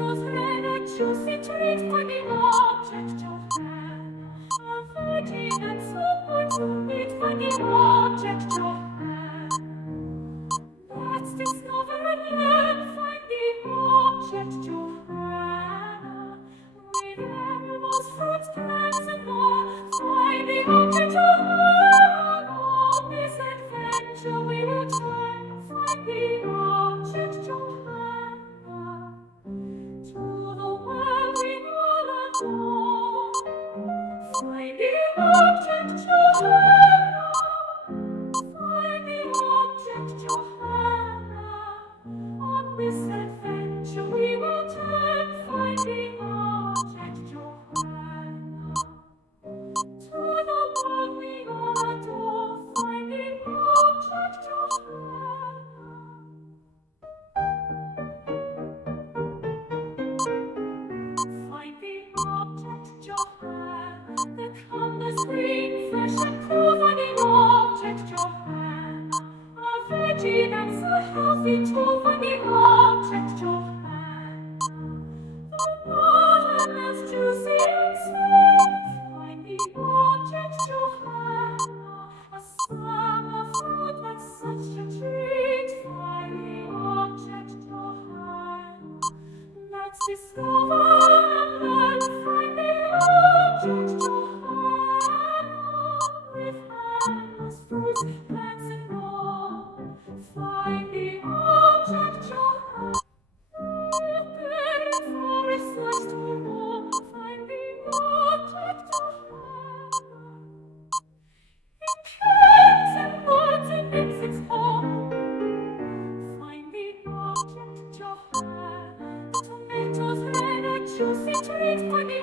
tomatoes red, a juicy treat for the object Johanna. A virgin and so good to eat for the object Johanna. Let's discover and learn, find the object Johanna. With animals, fruits, plants, and more, find the object Johanna. On this adventure we will turn, find the object Johanna. To the world we all adore, find the object Johanna. Find the object Johanna. On this adventure we will turn, find the object Johanna. To the world we all adore, find the object Johanna. Find the object Johanna. The colors green, fresh and cool for the object Johanna. A veggie that's a healthy tool for the object Johanna. The watermelon's juicy and sweet. Find the object Johanna. A summer fruit that's such a treat. Find the object Johanna. Let's discover and learn, find the object Johanna. With animals, fruits, plants, and more, find the object Johanna. With forest lights to roam, find the object Johanna. In caves and woods and in its home, find the object Johanna. The tomatoes red, a juicy treat for the